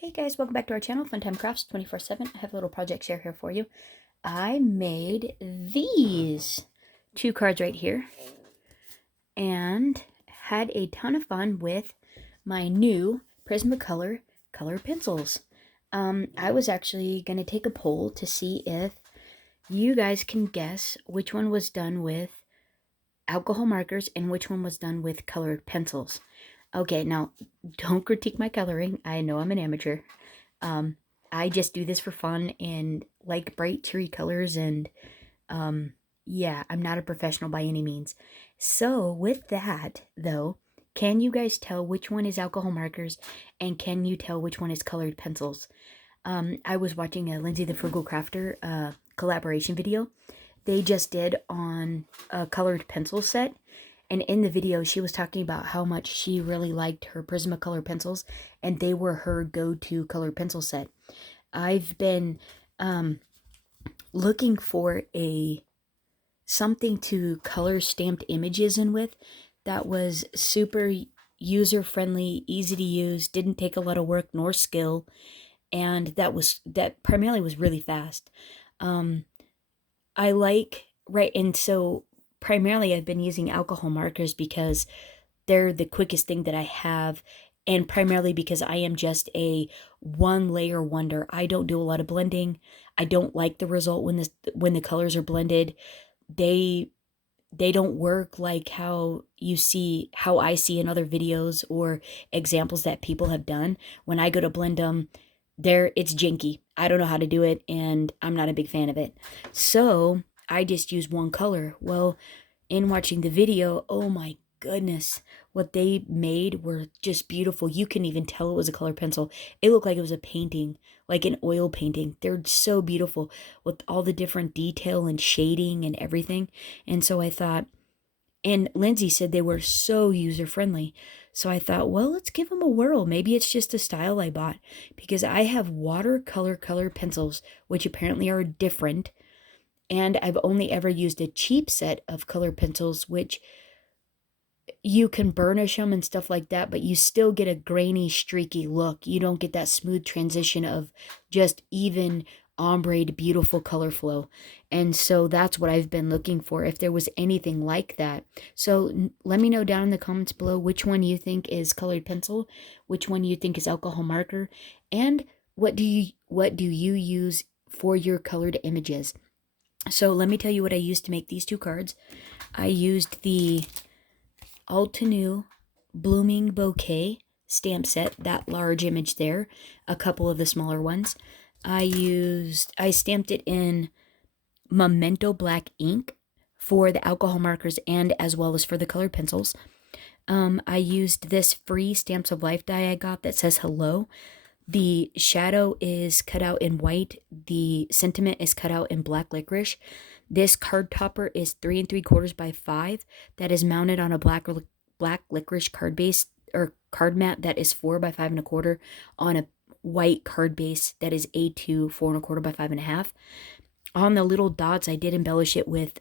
Hey guys, welcome back to our channel, Funtime Crafts 24/7. I have a little project share here for you. I made these two cards right here and had a ton of fun with my new Prismacolor color pencils. I was actually going to take a poll to see if you guys can guess which one was done with alcohol markers and which one was done with colored pencils. Okay, now don't critique my coloring. I know I'm an amateur. Um, I just do this for fun and like bright, cheery colors. And yeah, I'm not a professional by any means. So, with that, though, can you guys tell which one is alcohol markers and can you tell which one is colored pencils? I was watching a Lindsay the Frugal Crafter collaboration video they just did on a colored pencil set. And in the video, she was talking about how much she really liked her Prismacolor pencils, and they were her go-to colored pencil set. I've been looking for something to color stamped images in with that was super user-friendly, easy to use, didn't take a lot of work nor skill, and that primarily was really fast. I like, right, and so primarily I've been using alcohol markers because they're the quickest thing that I have, and primarily because I am just a one layer wonder. I don't do a lot of blending. I don't like the result when the colors are blended. They they don't work like how I see in other videos or examples that people have done. When I go to blend them, it's janky. I don't know how to do it and I'm not a big fan of it. So, I just use one color. Well, in watching the video, oh my goodness, what they made were just beautiful. You can even tell it was a color pencil. It looked like it was a painting, like an oil painting. They're so beautiful with all the different detail and shading and everything. And so I thought, and Lindsay said they were so user friendly. So I thought, well, let's give them a whirl. Maybe it's just a style I bought because I have watercolor color pencils, which apparently are different. And I've only ever used a cheap set of color pencils, which you can burnish them and stuff like that, but you still get a grainy, streaky look. You don't get that smooth transition of just even ombre beautiful color flow. And so that's what I've been looking for, if there was anything like that. So let me know down in the comments below which one you think is colored pencil, which one you think is alcohol marker, and what do you use for your colored images. So let me tell you what I used to make these two cards. I used the Altenew Blooming Bouquet stamp set, that large image there, a couple of the smaller ones. I stamped it in Memento black ink for the alcohol markers and as well as for the colored pencils. I used this free Stamps of Life die I got that says hello. The shadow is cut out in white. The sentiment is cut out in black licorice. This card topper is 3 3/4 by 5. That is mounted on a black licorice card base or card mat that is 4 by 5 1/4 on a white card base that is A2 4 1/4 by 5 1/2. On the little dots, I did embellish it with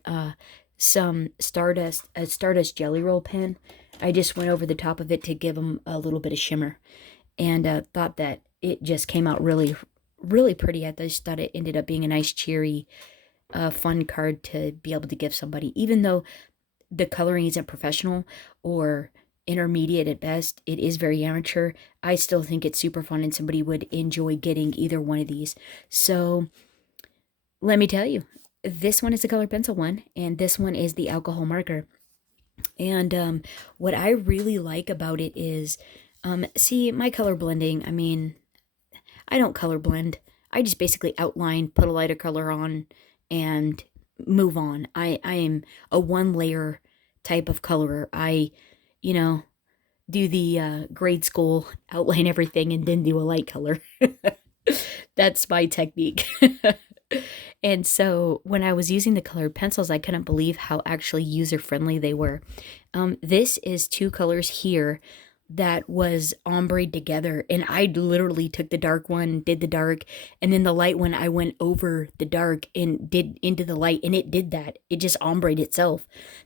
some stardust jelly roll pen. I just went over the top of it to give them a little bit of shimmer, and thought that it just came out really, really pretty. I just thought it ended up being a nice, cheery, fun card to be able to give somebody. Even though the coloring isn't professional or intermediate at best, it is very amateur, I still think it's super fun and somebody would enjoy getting either one of these. So let me tell you, this one is the color pencil one, and this one is the alcohol marker. And what I really like about it is, see, my color blending, I mean, I don't color blend. I just basically outline, put a lighter color on, and move on. I am a one layer type of colorer. You know, do the grade school, outline everything, and then do a light color. That's my technique. And so when I was using the colored pencils, I couldn't believe how actually user friendly they were. This is two colors here that was ombre'd together, and I literally took the dark one, did the dark, and then the light one I went over the dark and did into the light, and it did that. It just ombre'd itself.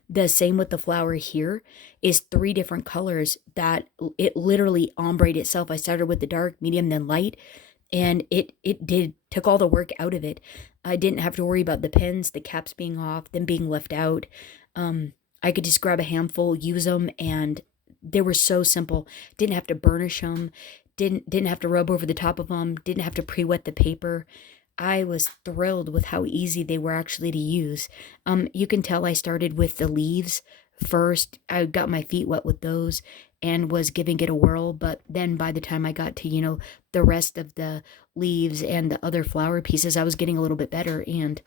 The same with the flower here is three different colors that it literally ombre'd itself. I started with the dark, medium, then light, and it did took all the work out of it. I didn't have to worry about the pins, the caps being off, them being left out. I could just grab a handful, use them, and they were so simple. Didn't have to burnish them, didn't have to rub over the top of them, didn't have to pre-wet the paper. I was thrilled with how easy they were actually to use. You can tell I started with the leaves first. I got my feet wet with those and was giving it a whirl, but then by the time I got to, the rest of the leaves and the other flower pieces, I was getting a little bit better, and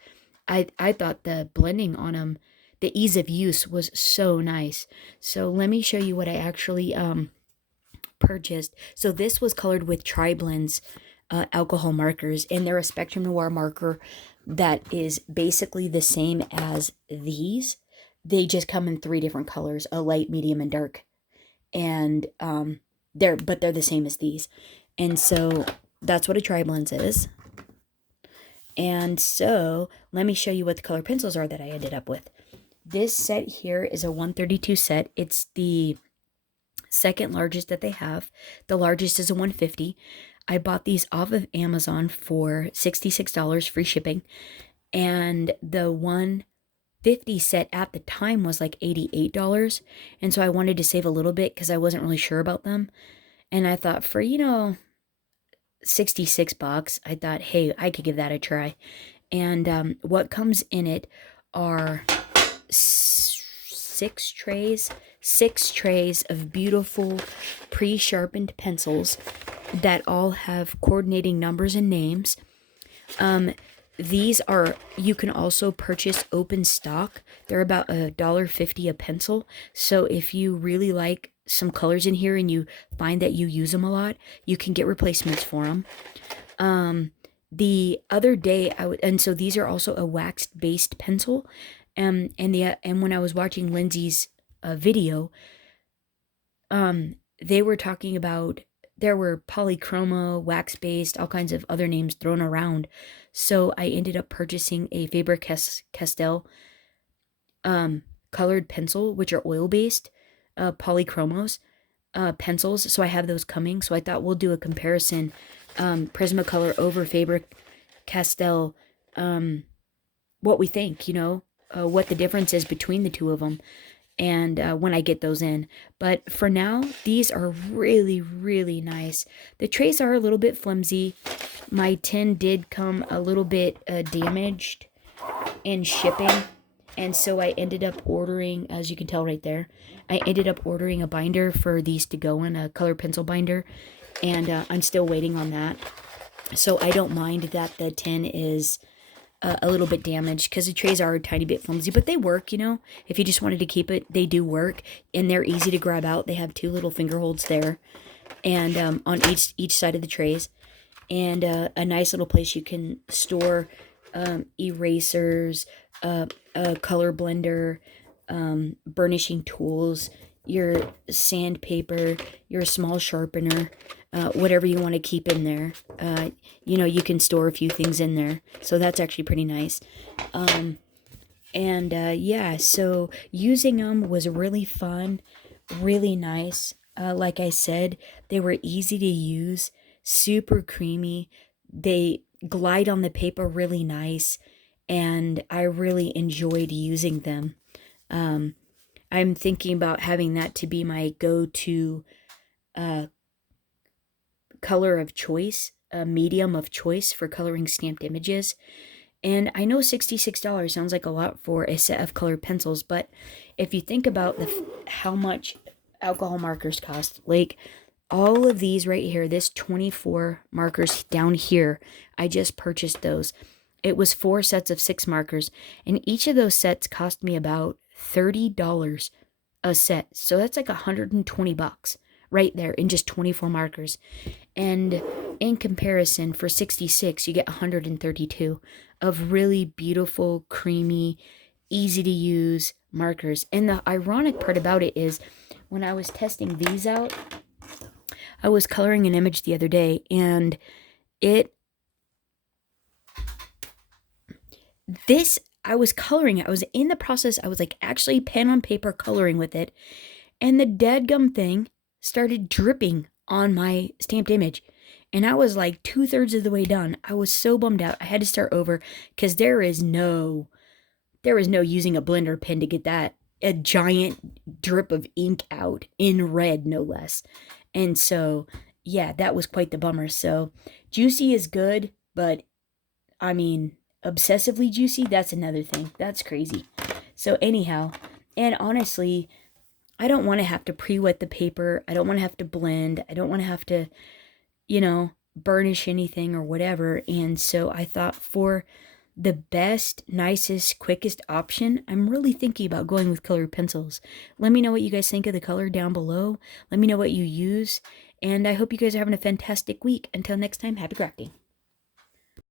I thought the blending on them, the ease of use was so nice. So let me show you what I actually purchased. So this was colored with Tri-Blend's alcohol markers, and they're a Spectrum Noir marker that is basically the same as these. They just come in three different colors: a light, medium, and dark. And they're the same as these. And so that's what a Tri-Blend's is. And so let me show you what the color pencils are that I ended up with. This set here is a 132 set. It's the second largest that they have. The largest is a 150. I bought these off of Amazon for $66 free shipping. And the 150 set at the time was like $88. And so I wanted to save a little bit because I wasn't really sure about them. And I thought for, $66, I thought, hey, I could give that a try. And what comes in it are six trays of beautiful pre-sharpened pencils that all have coordinating numbers and names. These are, you can also purchase open stock. They're about $1.50 a pencil. So if you really like some colors in here and you find that you use them a lot, you can get replacements for them. The other day, and so these are also a waxed based pencil. And when I was watching Lindsay's video, they were talking about, there were polychroma, wax based, all kinds of other names thrown around. So I ended up purchasing a Faber-Castell colored pencil, which are oil based, polychromos pencils. So I have those coming. So I thought we'll do a comparison, Prismacolor over Faber-Castell, what we think, what the difference is between the two of them, and when I get those in. But for now, these are really, really nice. The trays are a little bit flimsy. My tin did come a little bit damaged in shipping, and so I ended up ordering, as you can tell right there, I ended up ordering a binder for these to go in, a color pencil binder, and I'm still waiting on that. So I don't mind that the tin is a little bit damaged, because the trays are a tiny bit flimsy, but they work, if you just wanted to keep it, they do work, and they're easy to grab out. They have two little finger holds there, and on each side of the trays, and a nice little place you can store erasers, a color blender, burnishing tools, your sandpaper, your small sharpener, whatever you want to keep in there. You can store a few things in there. So that's actually pretty nice. So using them was really fun, really nice. Like I said, they were easy to use, super creamy. They glide on the paper really nice, and I really enjoyed using them. I'm thinking about having that to be my go-to color of choice, a medium of choice for coloring stamped images. And I know $66 sounds like a lot for a set of colored pencils, but if you think about how much alcohol markers cost, like all of these right here, this 24 markers down here, I just purchased those. It was 4 sets of 6 markers, and each of those sets cost me about $30 a set. So that's like $120 right there in just 24 markers. And in comparison, for 66, you get 132 of really beautiful, creamy, easy to use markers. And the ironic part about it is, when I was testing these out, I was coloring an image the other day, and it I was coloring it. I was in the process. I was like actually pen on paper coloring with it, and the dadgum thing started dripping on my stamped image. And I was like 2/3 of the way done. I was so bummed out. I had to start over because there is no using a blender pen to get that a giant drip of ink out in red, no less. And so, yeah, that was quite the bummer. So, juicy is good, but I mean, obsessively juicy, that's another thing. That's crazy. So, anyhow, and honestly, I don't want to have to pre-wet the paper. I don't want to have to blend. I don't want to have to, burnish anything or whatever. And so I thought for the best, nicest, quickest option, I'm really thinking about going with colored pencils. Let me know what you guys think of the color down below. Let me know what you use. And I hope you guys are having a fantastic week. Until next time, happy crafting.